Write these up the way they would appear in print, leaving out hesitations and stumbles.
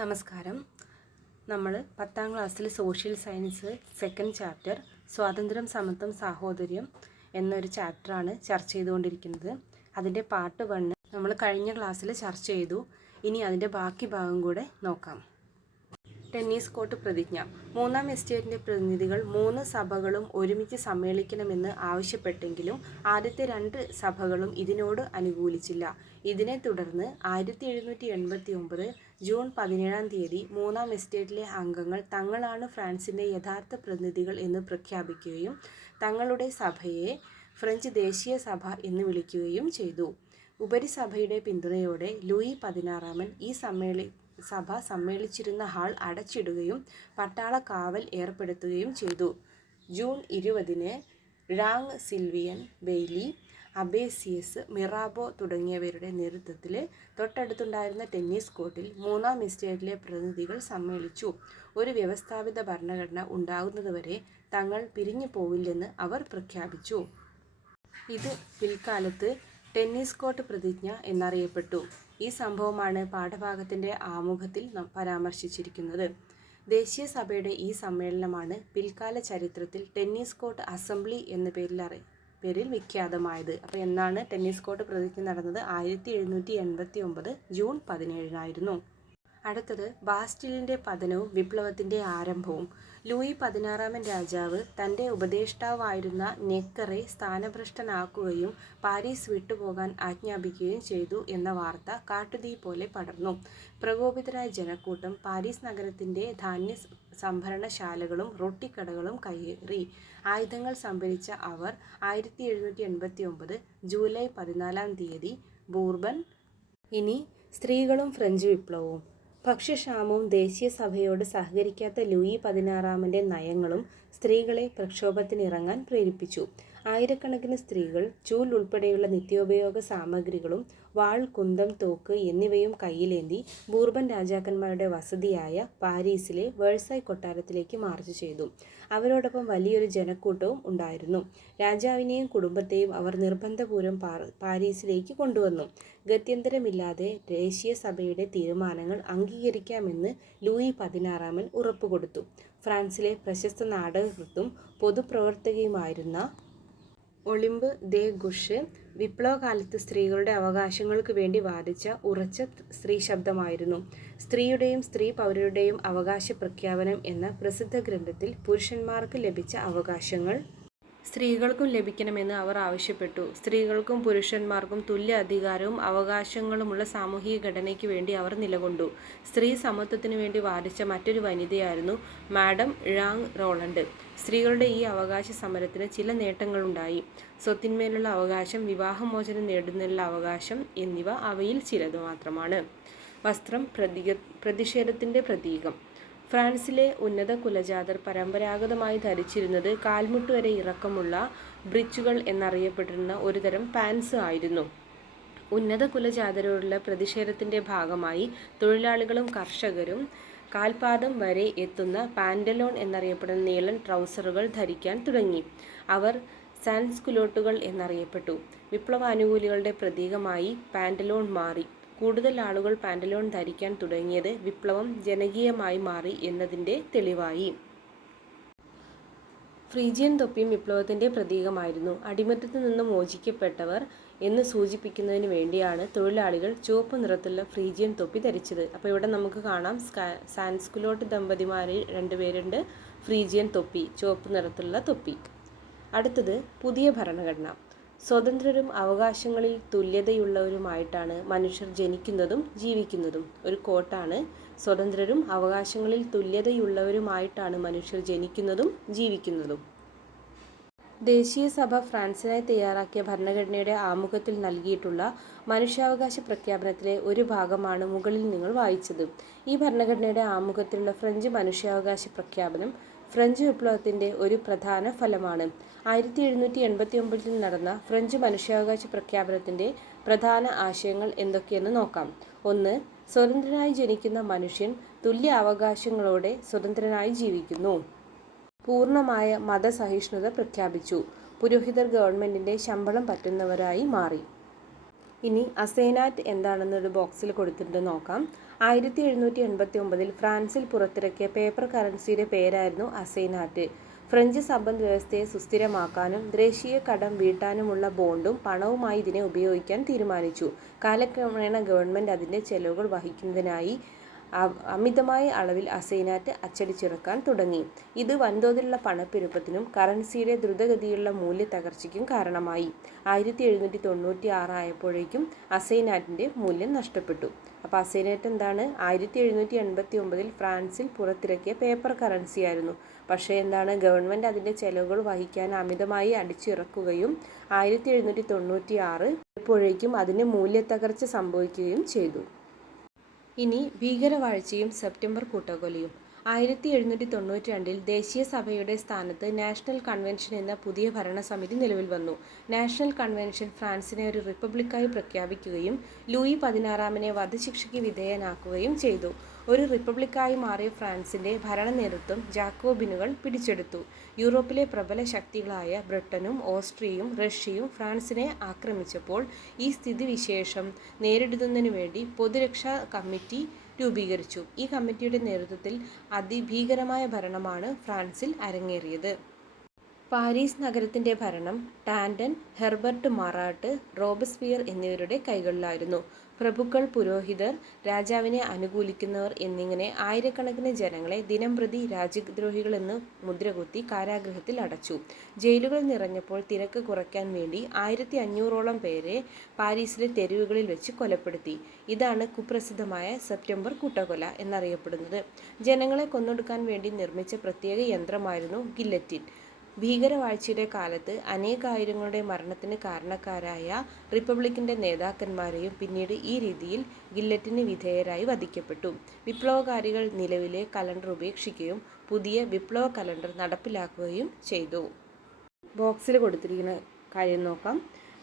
നമസ്കാരം. നമ്മൾ 10ാം ക്ലാസ്സിൽ സോഷ്യൽ സയൻസ് സെക്കൻഡ് ചാപ്റ്റർ സ്വാതന്ത്ര്യം, സമത്വം, സാഹോദര്യം എന്നൊരു ചാപ്റ്ററാണ് ചർച്ച ചെയ്തുകൊണ്ടിരിക്കുന്നത്. അതിൻ്റെ പാർട്ട് 1 നമ്മൾ കഴിഞ്ഞ ക്ലാസ്സിൽ ചർച്ച ചെയ്തു. ഇനി അതിൻ്റെ ബാക്കി ഭാഗം കൂടെ നോക്കാം. ടെന്നീസ് കോർട്ട് പ്രതിജ്ഞ. 3ാം എസ്റ്റേറ്റിൻ്റെ പ്രതിനിധികൾ 3 സഭകളും ഒരുമിച്ച് സമ്മേളിക്കണമെന്ന് ആവശ്യപ്പെട്ടെങ്കിലും ആദ്യത്തെ 2 സഭകളും ഇതിനോട് അനുകൂലിച്ചില്ല. ഇതിനെ തുടർന്ന് 1789 ജൂൺ 17-ാം തീയതി 3ാം എസ്റ്റേറ്റിലെ അംഗങ്ങൾ തങ്ങളാണ് ഫ്രാൻസിൻ്റെ യഥാർത്ഥ പ്രതിനിധികൾ എന്ന് പ്രഖ്യാപിക്കുകയും തങ്ങളുടെ സഭയെ ഫ്രഞ്ച് ദേശീയ സഭ എന്ന് വിളിക്കുകയും ചെയ്തു. ഉപരിസഭയുടെ പിന്തുണയോടെ ലൂയി 16 ഈ സഭ സമ്മേളിച്ചിരുന്ന ഹാൾ അടച്ചിടുകയും പട്ടാള കാവൽ ഏർപ്പെടുത്തുകയും ചെയ്തു. ജൂൺ 20 ഴാങ് സിൽവിയൻ, ബെയ്ലി, അബേസിയസ്, മിറാബോ തുടങ്ങിയവരുടെ നേതൃത്വത്തിൽ തൊട്ടടുത്തുണ്ടായിരുന്ന ടെന്നീസ് കോർട്ടിൽ 3ാം എസ്റ്റേറ്റിലെ പ്രതിനിധികൾ സമ്മേളിച്ചു. ഒരു വ്യവസ്ഥാപിത ഭരണഘടന ഉണ്ടാകുന്നതുവരെ തങ്ങൾ പിരിഞ്ഞു പോവില്ലെന്ന് അവർ പ്രഖ്യാപിച്ചു. ഇത് പിൽക്കാലത്ത് ടെന്നീസ് കോർട്ട് പ്രതിജ്ഞ എന്നറിയപ്പെട്ടു. ഈ സംഭവമാണ് പാഠഭാഗത്തിൻ്റെ ആമുഖത്തിൽ പരാമർശിച്ചിരിക്കുന്നത്. ദേശീയ സഭയുടെ ഈ സമ്മേളനമാണ് പിൽക്കാല ചരിത്രത്തിൽ ടെന്നീസ് കോർട്ട് അസംബ്ലി എന്ന പേരിൽ വിഖ്യാതമായത്. അപ്പോൾ എന്നാണ് ടെന്നീസ് കോർട്ട് പ്രതിജ്ഞ നടന്നത്? 1789 ജൂൺ 17 അടുത്തത് ബാസ്റ്റിലിൻ്റെ പതനവും വിപ്ലവത്തിൻ്റെ ആരംഭവും. ലൂയി 16 രാജാവ് തൻ്റെ ഉപദേഷ്ടാവായിരുന്ന നെക്കറെ സ്ഥാനഭ്രഷ്ടനാക്കുകയും പാരീസ് വിട്ടുപോകാൻ ആജ്ഞാപിക്കുകയും ചെയ്തു എന്ന വാർത്ത കാട്ടുതീ പോലെ പടർന്നു. പ്രകോപിതരായ ജനക്കൂട്ടം പാരീസ് നഗരത്തിൻ്റെ ധാന്യ സംഭരണശാലകളും റൊട്ടിക്കടകളും കയ്യേറി. ആയുധങ്ങൾ സംഭരിച്ച അവർ 1789 ജൂലൈ 14-ാം തീയതി ബൂർബൺ. ഇനി സ്ത്രീകളും ഫ്രഞ്ച് വിപ്ലവവും. ഭക്ഷ്യക്ഷാമവും ദേശീയ സഭയോട് സഹകരിക്കാത്ത ലൂയി 16 നയങ്ങളും സ്ത്രീകളെ പ്രക്ഷോഭത്തിനിറങ്ങാൻ പ്രേരിപ്പിച്ചു. ആയിരക്കണക്കിന് സ്ത്രീകൾ ചൂൽ ഉൾപ്പെടെയുള്ള നിത്യോപയോഗ സാമഗ്രികളും വാൾ, കുന്തം, തോക്ക് എന്നിവയും കയ്യിലേന്തി ബൂർബൻ രാജാക്കന്മാരുടെ വസതിയായ പാരീസിലെ വേഴ്സായ് കൊട്ടാരത്തിലേക്ക് മാർച്ച് ചെയ്തു. അവരോടൊപ്പം വലിയൊരു ജനക്കൂട്ടവും ഉണ്ടായിരുന്നു. രാജാവിനെയും കുടുംബത്തെയും അവർ നിർബന്ധപൂർവ്വം പാരീസിലേക്ക് കൊണ്ടുവന്നു. ഗത്യന്തരമില്ലാതെ ദേശീയ സഭയുടെ തീരുമാനങ്ങൾ അംഗീകരിക്കാമെന്ന് ലൂയി 16 ഉറപ്പുകൊടുത്തു. ഫ്രാൻസിലെ പ്രശസ്ത നാടകകൃത്തും പൊതുപ്രവർത്തകയുമായിരുന്ന ഒളിമ്പ് ദേ ഗുഷ് വിപ്ലവകാലത്ത് സ്ത്രീകളുടെ അവകാശങ്ങൾക്ക് വേണ്ടി വാദിച്ച ഉറച്ച സ്ത്രീ ശബ്ദമായിരുന്നു. സ്ത്രീയുടെയും സ്ത്രീ പൗരരുടെയും അവകാശ പ്രഖ്യാപനം എന്ന പ്രസിദ്ധ ഗ്രന്ഥത്തിൽ പുരുഷന്മാർക്ക് ലഭിച്ച അവകാശങ്ങൾ സ്ത്രീകൾക്കും ലഭിക്കണമെന്ന് അവർ ആവശ്യപ്പെട്ടു. സ്ത്രീകൾക്കും പുരുഷന്മാർക്കും തുല്യ അധികാരവും അവകാശങ്ങളുമുള്ള സാമൂഹിക ഘടനയ്ക്ക് വേണ്ടി അവർ നിലകൊണ്ടു. സ്ത്രീ സമത്വത്തിനു വേണ്ടി വാദിച്ച മറ്റൊരു വനിതയായിരുന്നു മാഡം ഴാങ് റോളണ്ട്. സ്ത്രീകളുടെ ഈ അവകാശ സമരത്തിന് ചില നേട്ടങ്ങളുണ്ടായി. സ്വത്തിന്മേലുള്ള അവകാശം, വിവാഹമോചനം നേടുന്നതിനുള്ള അവകാശം എന്നിവ അവയിൽ ചിലത് മാത്രമാണ്. വസ്ത്രം പ്രതിഷേധത്തിൻ്റെ പ്രതീകം. ഫ്രാൻസിലെ ഉന്നത കുലജാതർ പരമ്പരാഗതമായി ധരിച്ചിരുന്നത് കാൽമുട്ട് വരെ ഇറക്കമുള്ള ബ്രിച്ചുകൾ എന്നറിയപ്പെട്ടിരുന്ന ഒരുതരം പാൻസ് ആയിരുന്നു. ഉന്നത കുലജാതരോടുള്ള പ്രതിഷേധത്തിൻ്റെ ഭാഗമായി തൊഴിലാളികളും കർഷകരും കാൽപാദം വരെ എത്തുന്ന പാൻറ്റലോൺ എന്നറിയപ്പെടുന്ന നീളൻ ട്രൗസറുകൾ ധരിക്കാൻ തുടങ്ങി. അവർ സാൻസ്കുലോട്ടുകൾ എന്നറിയപ്പെട്ടു. വിപ്ലവാനുകൂലികളുടെ പ്രതീകമായി പാൻറ്റലോൺ മാറി. കൂടുതൽ ആളുകൾ പാൻറ്റലോൺ ധരിക്കാൻ തുടങ്ങിയത് വിപ്ലവം ജനകീയമായി മാറി എന്നതിൻ്റെ തെളിവായി. ഫ്രീജിയൻ തൊപ്പിയും വിപ്ലവത്തിൻ്റെ പ്രതീകമായിരുന്നു. അടിമത്തത്തിൽ നിന്ന് മോചിക്കപ്പെട്ടവർ എന്ന് സൂചിപ്പിക്കുന്നതിന് വേണ്ടിയാണ് തൊഴിലാളികൾ ചുവപ്പ് നിറത്തിലുള്ള ഫ്രീജിയൻ തൊപ്പി ധരിച്ചത്. അപ്പോൾ ഇവിടെ നമുക്ക് കാണാം സാൻസ്കുലോട്ട് ദമ്പതിമാരിൽ 2 പേരുണ്ട്. ഫ്രീജിയൻ തൊപ്പി, ചുവപ്പ് നിറത്തിലുള്ള തൊപ്പി. അടുത്തത് പുതിയ ഭരണഘടന. സ്വതന്ത്രരും അവകാശങ്ങളിൽ തുല്യതയുള്ളവരുമായിട്ടാണ് മനുഷ്യർ ജനിക്കുന്നതും ജീവിക്കുന്നതും. ഒരു കോട്ടാണ്. സ്വതന്ത്രരും അവകാശങ്ങളിൽ തുല്യതയുള്ളവരുമായിട്ടാണ് മനുഷ്യർ ജനിക്കുന്നതും ജീവിക്കുന്നതും. ദേശീയ സഭ ഫ്രാൻസിനായി തയ്യാറാക്കിയ ഭരണഘടനയുടെ ആമുഖത്തിൽ നൽകിയിട്ടുള്ള മനുഷ്യാവകാശ പ്രഖ്യാപനത്തിലെ ഒരു ഭാഗമാണ് മുകളിൽ നിങ്ങൾ വായിച്ചത്. ഈ ഭരണഘടനയുടെ ആമുഖത്തിലുള്ള ഫ്രഞ്ച് മനുഷ്യാവകാശ പ്രഖ്യാപനം ഫ്രഞ്ച് വിപ്ലവത്തിൻ്റെ ഒരു പ്രധാന ഫലമാണ്. 1789 നടന്ന ഫ്രഞ്ച് മനുഷ്യാവകാശ പ്രഖ്യാപനത്തിൻ്റെ പ്രധാന ആശയങ്ങൾ എന്തൊക്കെയെന്ന് നോക്കാം. 1. സ്വതന്ത്രനായി ജനിക്കുന്ന മനുഷ്യൻ തുല്യ അവകാശങ്ങളോടെ സ്വതന്ത്രനായി ജീവിക്കുന്നു. പൂർണ്ണമായ മതസഹിഷ്ണുത പ്രഖ്യാപിച്ചു. പുരോഹിതർ ഗവൺമെൻറ്റിൻ്റെ ശമ്പളം പറ്റുന്നവരായി മാറി. ഇനി അസൈനാറ്റ് എന്താണെന്നൊരു ബോക്സിൽ കൊടുത്തിട്ട് നോക്കാം. 1789 ഫ്രാൻസിൽ പുറത്തിറക്കിയ പേപ്പർ കറൻസിയുടെ പേരായിരുന്നു അസൈനാറ്റ്. ഫ്രഞ്ച് സമ്പദ് വ്യവസ്ഥയെ സുസ്ഥിരമാക്കാനും ദേശീയ കടം വീട്ടാനുമുള്ള ബോണ്ടും പണവുമായി ഇതിനെ ഉപയോഗിക്കാൻ തീരുമാനിച്ചു. കാലക്രമേണ ഗവൺമെൻറ് അതിൻ്റെ ചെലവുകൾ വഹിക്കുന്നതിനായി അമിതമായ അളവിൽ അസൈനാറ്റ് അച്ചടിച്ചിറക്കാൻ തുടങ്ങി. ഇത് വൻതോതിലുള്ള പണപ്പെരുപ്പത്തിനും കറൻസിയുടെ ദ്രുതഗതിയിലുള്ള മൂല്യത്തകർച്ചയ്ക്കും കാരണമായി. 1796 ആയപ്പോഴേക്കും അസൈനാറ്റിൻ്റെ മൂല്യം നഷ്ടപ്പെട്ടു. അപ്പോൾ അസൈനാറ്റ് എന്താണ്? 1789 ഫ്രാൻസിൽ പുറത്തിറക്കിയ പേപ്പർ കറൻസി ആയിരുന്നു. പക്ഷേ എന്താണ്, ഗവൺമെൻറ് അതിൻ്റെ ചെലവുകൾ വഹിക്കാൻ അമിതമായി അടിച്ചിറക്കുകയും 1796 ആയപ്പോഴേക്കും അതിന് മൂല്യത്തകർച്ച സംഭവിക്കുകയും ചെയ്തു. ഇനി ഭീകരവാഴ്ചയും സെപ്റ്റംബർ കൂട്ടക്കൊലയും. 1792 ദേശീയ സഭയുടെ സ്ഥാനത്ത് നാഷണൽ കൺവെൻഷൻ എന്ന പുതിയ ഭരണസമിതി നിലവിൽ വന്നു. നാഷണൽ കൺവെൻഷൻ ഫ്രാൻസിനെ ഒരു റിപ്പബ്ലിക്കായി പ്രഖ്യാപിക്കുകയും ലൂയി 16 വധശിക്ഷയ്ക്ക് വിധേയനാക്കുകയും ചെയ്തു. ഒരു റിപ്പബ്ലിക്കായി മാറിയ ഫ്രാൻസിൻ്റെ ഭരണ നേതൃത്വം ജാക്കോബിനുകൾ പിടിച്ചെടുത്തു. യൂറോപ്പിലെ പ്രബല ശക്തികളായ ബ്രിട്ടനും ഓസ്ട്രിയയും റഷ്യയും ഫ്രാൻസിനെ ആക്രമിച്ചപ്പോൾ ഈ സ്ഥിതിവിശേഷം നേരിടുന്നതിനു വേണ്ടി പൊതുരക്ഷാ കമ്മിറ്റി രൂപീകരിച്ചു. ഈ കമ്മിറ്റിയുടെ നേതൃത്വത്തിൽ അതിഭീകരമായ ഭരണമാണ് ഫ്രാൻസിൽ അരങ്ങേറിയത്. പാരീസ് നഗരത്തിൻ്റെ ഭരണം ടാൻഡൻ, ഹെർബർട്ട് മാറാട്ട്, റോബസ്പിയർ എന്നിവരുടെ കൈകളിലായിരുന്നു. പ്രഭുക്കൾ, പുരോഹിതർ, രാജാവിനെ അനുകൂലിക്കുന്നവർ എന്നിങ്ങനെ ആയിരക്കണക്കിന് ജനങ്ങളെ ദിനംപ്രതി രാജ്യദ്രോഹികളെന്ന് മുദ്രകുത്തി കാരാഗൃഹത്തിൽ അടച്ചു. ജയിലുകൾ നിറഞ്ഞപ്പോൾ തിരക്ക് കുറയ്ക്കാൻ വേണ്ടി 1500ഓളം പേരെ പാരീസിലെ തെരുവുകളിൽ വെച്ച് കൊലപ്പെടുത്തി. ഇതാണ് കുപ്രസിദ്ധമായ സെപ്റ്റംബർ കൂട്ടക്കൊല എന്നറിയപ്പെടുന്നത്. ജനങ്ങളെ കൊന്നൊടുക്കാൻ വേണ്ടി നിർമ്മിച്ച പ്രത്യേക യന്ത്രമായിരുന്നു ഗില്ലറ്റിൻ. ഭീകരവാഴ്ചയുടെ കാലത്ത് അനേകായിരങ്ങളുടെ മരണത്തിന് കാരണക്കാരായ റിപ്പബ്ലിക്കിൻ്റെ നേതാക്കന്മാരെയും പിന്നീട് ഈ രീതിയിൽ ഗില്ലറ്റിന് വിധേയരായി വധിക്കപ്പെട്ടു. വിപ്ലവകാരികൾ നിലവിലെ കലണ്ടർ ഉപേക്ഷിക്കുകയും പുതിയ വിപ്ലവ കലണ്ടർ നടപ്പിലാക്കുകയും ചെയ്തു. ബോക്സിൽ കൊടുത്തിരിക്കുന്ന കാര്യം നോക്കാം.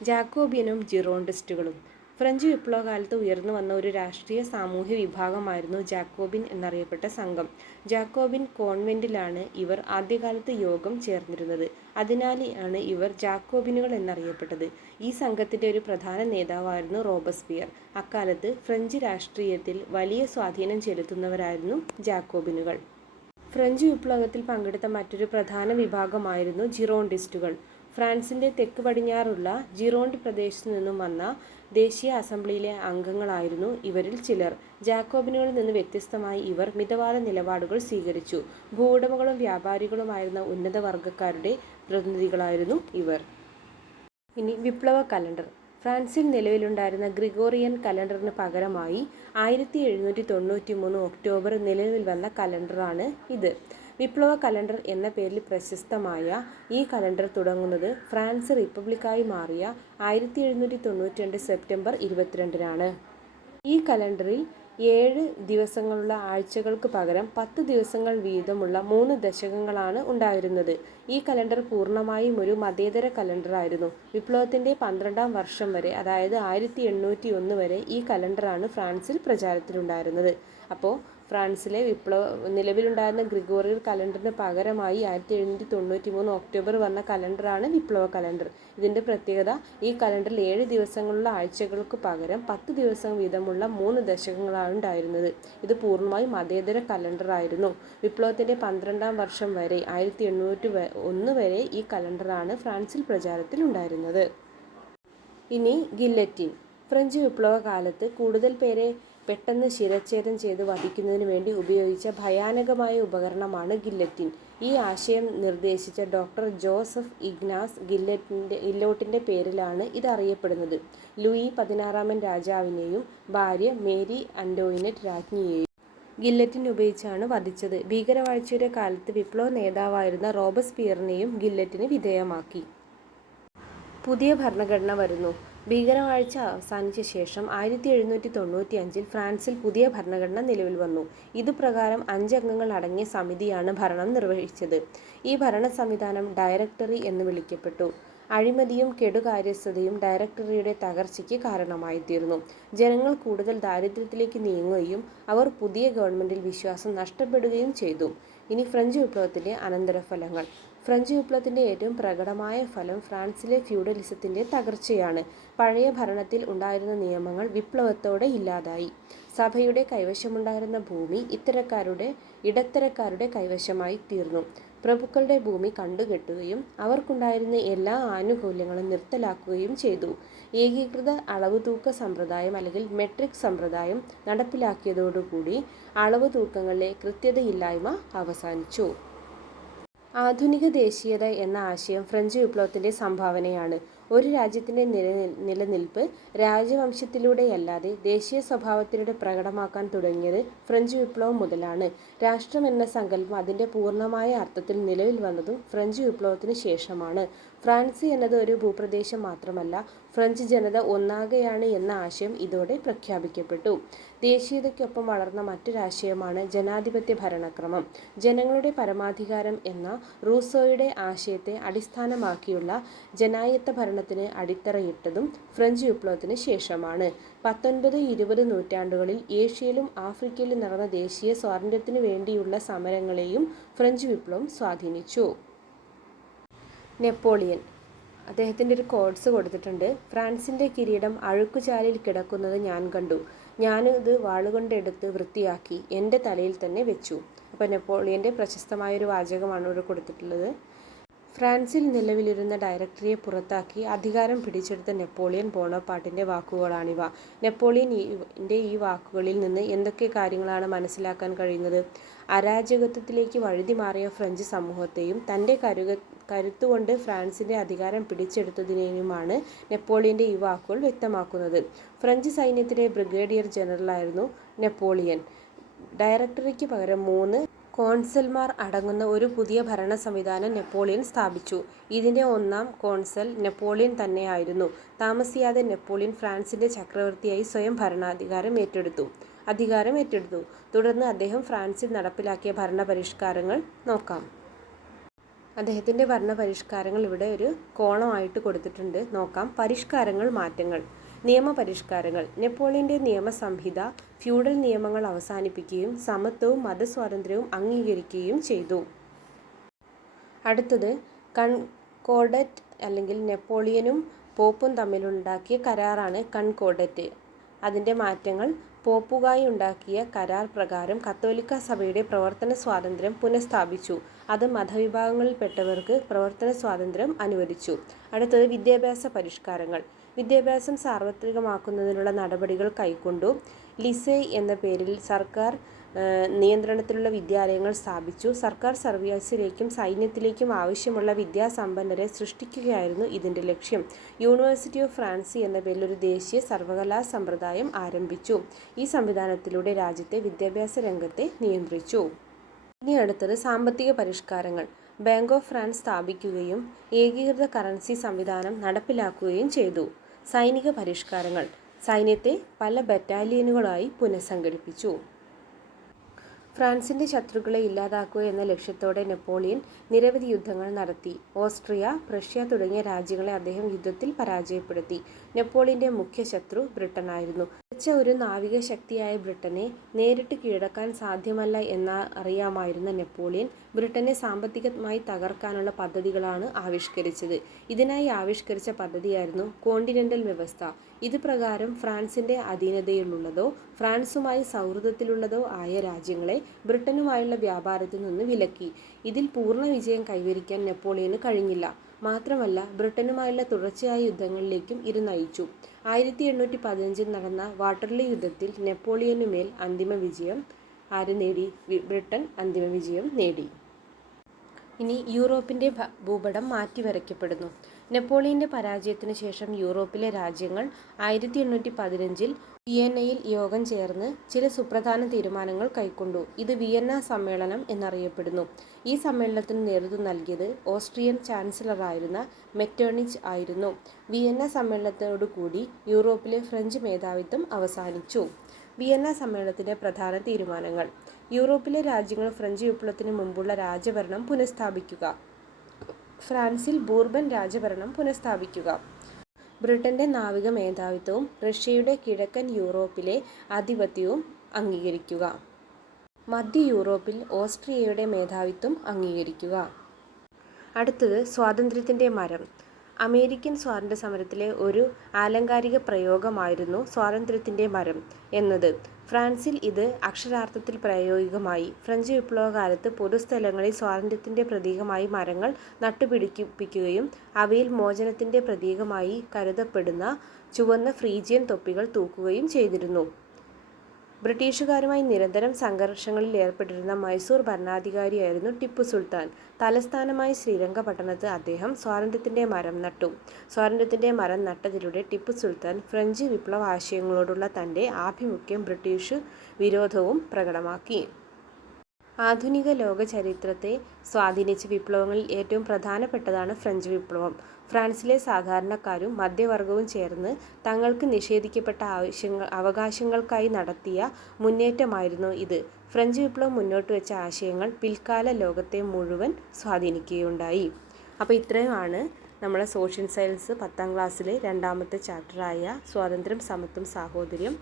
ജാക്കോബിയനും ജിറോണ്ടിസ്റ്റുകളും. ഫ്രഞ്ച് വിപ്ലവകാലത്ത് ഉയർന്നു വന്ന ഒരു രാഷ്ട്രീയ സാമൂഹ്യ വിഭാഗമായിരുന്നു ജാക്കോബിൻ എന്നറിയപ്പെട്ട സംഘം. ജാക്കോബിൻ കോൺവെന്റിലാണ് ഇവർ ആദ്യകാലത്ത് യോഗം ചേർന്നിരുന്നത്. അതിനാലാണ് ഇവർ ജാക്കോബിനുകൾ എന്നറിയപ്പെട്ടത്. ഈ സംഘത്തിൻ്റെ ഒരു പ്രധാന നേതാവായിരുന്നു റോബസ്പിയർ. അക്കാലത്ത് ഫ്രഞ്ച് രാഷ്ട്രീയത്തിൽ വലിയ സ്വാധീനം ചെലുത്തുന്നവരായിരുന്നു ജാക്കോബിനുകൾ. ഫ്രഞ്ച് വിപ്ലവത്തിൽ പങ്കെടുത്ത മറ്റൊരു പ്രധാന വിഭാഗമായിരുന്നു ജിറോണ്ടിസ്റ്റുകൾ. ഫ്രാൻസിൻ്റെ തെക്ക് പടിഞ്ഞാറുള്ള ജിറോണ്ട് പ്രദേശത്തു നിന്നും വന്ന ദേശീയ അസംബ്ലിയിലെ അംഗങ്ങളായിരുന്നു ഇവരിൽ ചിലർ. ജാക്കോബിനുകളിൽ നിന്ന് വ്യത്യസ്തമായി ഇവർ മിതവാദ നിലപാടുകൾ സ്വീകരിച്ചു. ഭൂവുടമകളും വ്യാപാരികളുമായിരുന്ന ഉന്നത വർഗക്കാരുടെ പ്രതിനിധികളായിരുന്നു ഇവർ. ഇനി വിപ്ലവ കലണ്ടർ. ഫ്രാൻസിൽ നിലവിലുണ്ടായിരുന്ന ഗ്രിഗോറിയൻ കലണ്ടറിന് പകരമായി 1793 ഒക്ടോബർ നിലവിൽ വന്ന കലണ്ടറാണ് ഇത്. വിപ്ലവ കലണ്ടർ എന്ന പേരിൽ പ്രശസ്തമായ ഈ കലണ്ടർ തുടങ്ങുന്നത് ഫ്രാൻസ് റിപ്പബ്ലിക്കായി മാറിയ 1792 സെപ്റ്റംബർ 22-നാണ്. ഈ കലണ്ടറിൽ 7 ദിവസങ്ങളുള്ള ആഴ്ചകൾക്ക് പകരം 10 ദിവസങ്ങൾ വീതമുള്ള 3 ദശകങ്ങളാണ് ഉണ്ടായിരുന്നത്. ഈ കലണ്ടർ പൂർണ്ണമായും ഒരു മതേതര കലണ്ടറായിരുന്നു. വിപ്ലവത്തിൻ്റെ 12ാം വർഷം വരെ, അതായത് 1801 വരെ ഈ കലണ്ടറാണ് ഫ്രാൻസിൽ പ്രചാരത്തിലുണ്ടായിരുന്നത്. അപ്പോൾ ഫ്രാൻസിലെ നിലവിലുണ്ടായിരുന്ന ഗ്രിഗോറിയൻ കലണ്ടറിന് പകരമായി 1793 ഒക്ടോബർ വന്ന കലണ്ടറാണ് വിപ്ലവ കലണ്ടർ. ഇതിൻ്റെ പ്രത്യേകത, ഈ കലണ്ടറിൽ 7 ദിവസങ്ങളുള്ള ആഴ്ചകൾക്ക് പകരം 10 ദിവസം വീതമുള്ള 3 ദശകങ്ങളാണ് ഉണ്ടായിരുന്നത്. ഇത് പൂർണ്ണമായും മതേതര കലണ്ടറായിരുന്നു. വിപ്ലവത്തിൻ്റെ 12ാം വർഷം വരെ, 1801 വരെ ഈ കലണ്ടറാണ് ഫ്രാൻസിൽ പ്രചാരത്തിൽ ഉണ്ടായിരുന്നത്. ഇനി ഗില്ലറ്റിൻ. ഫ്രഞ്ച് വിപ്ലവ കാലത്ത് കൂടുതൽ പേരെ പെട്ടെന്ന് ശിരച്ഛേദം ചെയ്ത് വധിക്കുന്നതിന് വേണ്ടി ഉപയോഗിച്ച ഭയാനകമായ ഉപകരണമാണ് ഗില്ലറ്റിൻ. ഈ ആശയം നിർദ്ദേശിച്ച ഡോക്ടർ ജോസഫ് ഇഗ്നാസ് ഗില്ലോട്ടിൻ്റെ പേരിലാണ് ഇത് അറിയപ്പെടുന്നത്. ലൂയി 16 രാജാവിനെയും ഭാര്യ മേരി അന്റോയിനറ്റ് രാജ്ഞിയെയും ഗില്ലറ്റിൻ ഉപയോഗിച്ചാണ് വധിച്ചത്. ഭീകരവാഴ്ചയുടെ കാലത്ത് വിപ്ലവ നേതാവായിരുന്ന റോബസ്പിയറിനെയും ഗില്ലറ്റിന് വിധേയമാക്കി. പുതിയ ഭരണഘടന വരുന്നു. ഭീകരവാഴ്ച അവസാനിച്ച ശേഷം 1795 ഫ്രാൻസിൽ പുതിയ ഭരണഘടന നിലവിൽ വന്നു. ഇതുപ്രകാരം 5 അംഗങ്ങൾ അടങ്ങിയ സമിതിയാണ് ഭരണം നിർവഹിച്ചത്. ഈ ഭരണ സംവിധാനം ഡയറക്ടറി എന്ന് വിളിക്കപ്പെട്ടു. അഴിമതിയും കെടുകാര്യസ്ഥതയും ഡയറക്ടറിയുടെ തകർച്ചയ്ക്ക് കാരണമായിത്തീർന്നു. ജനങ്ങൾ കൂടുതൽ ദാരിദ്ര്യത്തിലേക്ക് നീങ്ങുകയും അവർ പുതിയ ഗവൺമെൻറ്റിൽ വിശ്വാസം നഷ്ടപ്പെടുകയും ചെയ്തു. ഇനി ഫ്രഞ്ച് വിപ്ലവത്തിൻ്റെ അനന്തരഫലങ്ങൾ. ഫ്രഞ്ച് വിപ്ലവത്തിൻ്റെ ഏറ്റവും പ്രകടമായ ഫലം ഫ്രാൻസിലെ ഫ്യൂഡലിസത്തിൻ്റെ തകർച്ചയാണ്. പഴയ ഭരണത്തിൽ ഉണ്ടായിരുന്ന നിയമങ്ങൾ വിപ്ലവത്തോടെ ഇല്ലാതായി. സഭയുടെ കൈവശമുണ്ടായിരുന്ന ഭൂമി ഇടത്തരക്കാരുടെ കൈവശമായി തീർന്നു. പ്രഭുക്കളുടെ ഭൂമി കണ്ടുകെട്ടുകയും അവർക്കുണ്ടായിരുന്ന എല്ലാ ആനുകൂല്യങ്ങളും നിർത്തലാക്കുകയും ചെയ്തു. ഏകീകൃത അളവുതൂക്ക സമ്പ്രദായം അല്ലെങ്കിൽ മെട്രിക് സമ്പ്രദായം നടപ്പിലാക്കിയതോടുകൂടി അളവുതൂക്കങ്ങളിലെ കൃത്യതയില്ലായ്മ അവസാനിച്ചു. ആധുനിക ദേശീയത എന്ന ആശയം ഫ്രഞ്ച് വിപ്ലവത്തിൻ്റെ സംഭാവനയാണ്. ഒരു രാജ്യത്തിൻ്റെ നിലനിൽപ്പ് രാജവംശത്തിലൂടെയല്ലാതെ ദേശീയ സ്വഭാവത്തിലൂടെ പ്രകടമാക്കാൻ തുടങ്ങിയത് ഫ്രഞ്ച് വിപ്ലവം മുതലാണ്. രാഷ്ട്രം എന്ന സങ്കല്പം അതിൻ്റെ പൂർണ്ണമായ അർത്ഥത്തിൽ നിലവിൽ വന്നതും ഫ്രഞ്ച് വിപ്ലവത്തിന് ശേഷമാണ്. ഫ്രാൻസ് എന്നത് ഒരു ഭൂപ്രദേശം മാത്രമല്ല, ഫ്രഞ്ച് ജനത ഒന്നാകെയാണ് എന്ന ആശയം ഇതോടെ പ്രഖ്യാപിക്കപ്പെട്ടു. ദേശീയതയ്ക്കൊപ്പം വളർന്ന മറ്റൊരാശയമാണ് ജനാധിപത്യ ഭരണക്രമം. ജനങ്ങളുടെ പരമാധികാരം എന്ന റൂസോയുടെ ആശയത്തെ അടിസ്ഥാനമാക്കിയുള്ള ജനായത്ത ഭരണത്തിന് അടിത്തറയിട്ടതും ഫ്രഞ്ച് വിപ്ലവത്തിന് ശേഷമാണ്. 19-20 നൂറ്റാണ്ടുകളിൽ ഏഷ്യയിലും ആഫ്രിക്കയിലും നടന്ന ദേശീയ സ്വാതന്ത്ര്യത്തിനു വേണ്ടിയുള്ള സമരങ്ങളെയും ഫ്രഞ്ച് വിപ്ലവം സ്വാധീനിച്ചു. നെപ്പോളിയൻ. അദ്ദേഹത്തിൻ്റെ ഒരു കോട്സ് കൊടുത്തിട്ടുണ്ട്. ഫ്രാൻസിൻ്റെ കിരീടം അഴുക്കുചാലിൽ കിടക്കുന്നത് ഞാൻ കണ്ടു. ഞാനിത് വാളുകൊണ്ടെടുത്ത് വൃത്തിയാക്കി എൻ്റെ തലയിൽ തന്നെ വെച്ചു. അപ്പോൾ നെപ്പോളിയൻ്റെ പ്രശസ്തമായൊരു വാചകമാണ് ഇവിടെ കൊടുത്തിട്ടുള്ളത്. ഫ്രാൻസിൽ നിലവിലിരുന്ന ഡയറക്ടറിയെ പുറത്താക്കി അധികാരം പിടിച്ചെടുത്ത നെപ്പോളിയൻ ബോണപ്പാർട്ടിൻ്റെ വാക്കുകളാണിവ. നെപ്പോളിയൻ്റെ ഈ വാക്കുകളിൽ നിന്ന് എന്തൊക്കെ കാര്യങ്ങളാണ് മനസ്സിലാക്കാൻ കഴിയുന്നത്? അരാജകത്വത്തിലേക്ക് വഴുതി മാറിയ ഫ്രഞ്ച് സമൂഹത്തെയും തൻ്റെ കരുത്തുകൊണ്ട് ഫ്രാൻസിൻ്റെ അധികാരം പിടിച്ചെടുത്തതിനെയുമാണ് നെപ്പോളിയൻ്റെ ഈ വാക്കുകൾ വ്യക്തമാക്കുന്നത്. ഫ്രഞ്ച് സൈന്യത്തിലെ ബ്രിഗേഡിയർ ജനറലായിരുന്നു നെപ്പോളിയൻ. ഡയറക്ടറിക്ക് പകരം 3 കോൺസൽമാർ അടങ്ങുന്ന ഒരു പുതിയ ഭരണ സംവിധാനം നെപ്പോളിയൻ സ്ഥാപിച്ചു. ഇതിൻ്റെ 1ാം കോൺസൽ നെപ്പോളിയൻ തന്നെയായിരുന്നു. താമസിയാതെ നെപ്പോളിയൻ ഫ്രാൻസിൻ്റെ ചക്രവർത്തിയായി സ്വയം അധികാരം ഏറ്റെടുത്തു. തുടർന്ന് അദ്ദേഹം ഫ്രാൻസിൽ നടപ്പിലാക്കിയ ഭരണപരിഷ്കാരങ്ങൾ നോക്കാം. അദ്ദേഹത്തിൻ്റെ ഭരണപരിഷ്കാരങ്ങൾ ഇവിടെ ഒരു കോളമായിട്ട് കൊടുത്തിട്ടുണ്ട്. നോക്കാം. പരിഷ്കാരങ്ങൾ, മാറ്റങ്ങൾ. നിയമപരിഷ്കാരങ്ങൾ. നെപ്പോളിയൻ്റെ നിയമസംഹിത ഫ്യൂഡൽ നിയമങ്ങൾ അവസാനിപ്പിക്കുകയും സമത്വവും മതസ്വാതന്ത്ര്യവും അംഗീകരിക്കുകയും ചെയ്തു. അടുത്തത് കൺകോർഡറ്റ് അല്ലെങ്കിൽ നെപ്പോളിയനും പോപ്പും തമ്മിലുണ്ടാക്കിയ കരാറാണ് കൺകോർഡറ്റ്. അതിൻ്റെ മാറ്റങ്ങൾ. പോപ്പുകായി ഉണ്ടാക്കിയ കരാർ പ്രകാരം കത്തോലിക്ക സഭയുടെ പ്രവർത്തന സ്വാതന്ത്ര്യം പുനഃസ്ഥാപിച്ചു. അത് മതവിഭാഗങ്ങളിൽപ്പെട്ടവർക്ക് പ്രവർത്തന സ്വാതന്ത്ര്യം അനുവദിച്ചു. അടുത്തത് വിദ്യാഭ്യാസ പരിഷ്കാരങ്ങൾ. വിദ്യാഭ്യാസം സാർവത്രികമാക്കുന്നതിനുള്ള നടപടികൾ കൈക്കൊണ്ടു. ലിസേ എന്ന പേരിൽ സർക്കാർ നിയന്ത്രണത്തിലുള്ള വിദ്യാലയങ്ങൾ സ്ഥാപിച്ചു. സർക്കാർ സർവീസിലേക്കും സൈന്യത്തിലേക്കും ആവശ്യമുള്ള വിദ്യാസമ്പന്നരെ സൃഷ്ടിക്കുകയായിരുന്നു ഇതിൻ്റെ ലക്ഷ്യം. യൂണിവേഴ്സിറ്റി ഓഫ് ഫ്രാൻസ് എന്ന പേരിൽ ഒരു ദേശീയ സർവകലാ സമ്പ്രദായം ആരംഭിച്ചു. ഈ സംവിധാനത്തിലൂടെ രാജ്യത്തെ വിദ്യാഭ്യാസ രംഗത്തെ നിയന്ത്രിച്ചു. ഇനി അടുത്തത് സാമ്പത്തിക പരിഷ്കാരങ്ങൾ. ബാങ്ക് ഓഫ് ഫ്രാൻസ് സ്ഥാപിക്കുകയും ഏകീകൃത കറൻസി സംവിധാനം നടപ്പിലാക്കുകയും ചെയ്തു. സൈനിക പരിഷ്കാരങ്ങൾ. സൈന്യത്തെ പല ബറ്റാലിയനുകളായി പുനഃസംഘടിപ്പിച്ചു. ഫ്രാൻസിൻ്റെ ശത്രുക്കളെ ഇല്ലാതാക്കുക എന്ന ലക്ഷ്യത്തോടെ നെപ്പോളിയൻ നിരവധി യുദ്ധങ്ങൾ നടത്തി. ഓസ്ട്രിയ, പ്രഷ്യ തുടങ്ങിയ രാജ്യങ്ങളെ അദ്ദേഹം യുദ്ധത്തിൽ പരാജയപ്പെടുത്തി. നെപ്പോളിയൻ്റെ മുഖ്യ ശത്രു ബ്രിട്ടനായിരുന്നു. മികച്ച ഒരു നാവിക ശക്തിയായ ബ്രിട്ടനെ നേരിട്ട് കീഴടക്കാൻ സാധ്യമല്ല എന്നറിയാമായിരുന്ന നെപ്പോളിയൻ ബ്രിട്ടനെ സാമ്പത്തികമായി തകർക്കാനുള്ള പദ്ധതികളാണ് ആവിഷ്കരിച്ചത്. ഇതിനായി ആവിഷ്കരിച്ച പദ്ധതിയായിരുന്നു കോണ്ടിനെൻ്റൽ വ്യവസ്ഥ. ഇത് പ്രകാരം ഫ്രാൻസിൻ്റെ അധീനതയിലുള്ളതോ ഫ്രാൻസുമായി സൗഹൃദത്തിലുള്ളതോ ആയ രാജ്യങ്ങളെ ബ്രിട്ടനുമായുള്ള വ്യാപാരത്തിൽ നിന്ന് വിലക്കി. ഇതിൽ പൂർണ്ണ വിജയം കൈവരിക്കാൻ നെപ്പോളിയന് കഴിഞ്ഞില്ല. മാത്രമല്ല ബ്രിട്ടനുമായുള്ള തുടർച്ചയായ യുദ്ധങ്ങളിലേക്കും ഇത് നയിച്ചു. 1815 നടന്ന വാട്ടർലൂ യുദ്ധത്തിൽ നെപ്പോളിയനുമേൽ ബ്രിട്ടൻ അന്തിമ വിജയം നേടി. ഇനി യൂറോപ്പിൻ്റെ ഭൂപടം മാറ്റിവരയ്ക്കപ്പെടുന്നു. നെപ്പോളിയൻ്റെ പരാജയത്തിന് ശേഷം യൂറോപ്പിലെ രാജ്യങ്ങൾ 1815 വിയന്നയിൽ യോഗം ചേർന്ന് ചില സുപ്രധാന തീരുമാനങ്ങൾ കൈക്കൊണ്ടു. ഇത് വിയന്ന സമ്മേളനം എന്നറിയപ്പെടുന്നു. ഈ സമ്മേളനത്തിന് നേതൃത്വം നൽകിയത് ഓസ്ട്രിയൻ ചാൻസലറായിരുന്ന മെറ്റേണിച്ച് ആയിരുന്നു. വിയന്ന സമ്മേളനത്തോടുകൂടി യൂറോപ്പിലെ ഫ്രഞ്ച് മേധാവിത്വം അവസാനിച്ചു. വിയന്ന സമ്മേളനത്തിൻ്റെ പ്രധാന തീരുമാനങ്ങൾ. യൂറോപ്പിലെ രാജ്യങ്ങൾ ഫ്രഞ്ച് വിപ്ലവത്തിന് മുമ്പുള്ള രാജഭരണം പുനഃസ്ഥാപിക്കുക. ഫ്രാൻസിൽ ബൂർബൻ രാജഭരണം പുനഃസ്ഥാപിക്കുക. ബ്രിട്ടൻ്റെ നാവിക മേധാവിത്വവും റഷ്യയുടെ കിഴക്കൻ യൂറോപ്പിലെ ആധിപത്യവും അംഗീകരിക്കുക. മധ്യ യൂറോപ്പിൽ ഓസ്ട്രിയയുടെ മേധാവിത്വം അംഗീകരിക്കുക. അടുത്തത് സ്വാതന്ത്ര്യത്തിൻ്റെ മരം. അമേരിക്കൻ സ്വാതന്ത്ര്യ സമരത്തിലെ ഒരു ആലങ്കാരിക പ്രയോഗമായിരുന്നു സ്വാതന്ത്ര്യത്തിൻ്റെ മരം എന്നത്. ഫ്രാൻസിൽ ഇത് അക്ഷരാർത്ഥത്തിൽ പ്രായോഗികമായി. ഫ്രഞ്ച് വിപ്ലവകാലത്ത് പൊതുസ്ഥലങ്ങളിൽ സ്വാതന്ത്ര്യത്തിൻ്റെ പ്രതീകമായി മരങ്ങൾ നട്ടുപിടിപ്പിക്കുകയും അവയിൽ മോചനത്തിൻ്റെ പ്രതീകമായി കരുതപ്പെടുന്ന ചുവന്ന ഫ്രീജിയൻ തൊപ്പികൾ തൂക്കുകയും ചെയ്തിരുന്നു. ബ്രിട്ടീഷുകാരുമായി നിരന്തരം സംഘർഷങ്ങളിൽ ഏർപ്പെട്ടിരുന്ന മൈസൂർ ഭരണാധികാരിയായിരുന്നു ടിപ്പു സുൽത്താൻ. തലസ്ഥാനമായ ശ്രീരംഗപട്ടണത്ത് അദ്ദേഹം സ്വാതന്ത്ര്യത്തിൻ്റെ മരം നട്ടു. സ്വാതന്ത്ര്യത്തിൻ്റെ മരം നട്ടതിലൂടെ ടിപ്പു സുൽത്താൻ ഫ്രഞ്ച് വിപ്ലവാശയങ്ങളോടുള്ള തൻ്റെ ആഭിമുഖ്യം ബ്രിട്ടീഷ് വിരോധവും പ്രകടമാക്കി. ആധുനിക ലോക ചരിത്രത്തെ സ്വാധീനിച്ച വിപ്ലവങ്ങളിൽ ഏറ്റവും പ്രധാനപ്പെട്ടതാണ് ഫ്രഞ്ച് വിപ്ലവം. ഫ്രാൻസിലെ സാധാരണക്കാരും മധ്യവർഗവും ചേർന്ന് തങ്ങൾക്ക് നിഷേധിക്കപ്പെട്ട അവകാശങ്ങൾക്കായി നടത്തിയ മുന്നേറ്റമായിരുന്നു ഇത്. ഫ്രഞ്ച് വിപ്ലവം മുന്നോട്ട് വെച്ച ആശയങ്ങൾ പിൽക്കാല ലോകത്തെ മുഴുവൻ സ്വാധീനിക്കുകയുണ്ടായി. അപ്പോൾ ഇത്രയുമാണ് നമ്മളെ സോഷ്യൽ സയൻസ് 10ാം ക്ലാസ്സിലെ രണ്ടാമത്തെ ചാപ്റ്ററായ സ്വാതന്ത്ര്യം, സമത്വം, സാഹോദര്യം.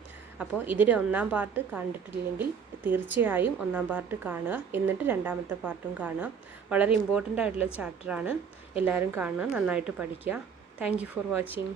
അപ്പോൾ ഇതിൻ്റെ 1ാം പാർട്ട് കണ്ടിട്ടില്ലെങ്കിൽ തീർച്ചയായും 1ാം പാർട്ട് കാണുക, എന്നിട്ട് 2ാമത്തെ പാർട്ടും കാണുക. വളരെ ഇമ്പോർട്ടൻ്റ് ആയിട്ടുള്ള ചാപ്റ്ററാണ്. എല്ലാവരും കാണുക, നന്നായിട്ട് പഠിക്കുക. Thank you for watching.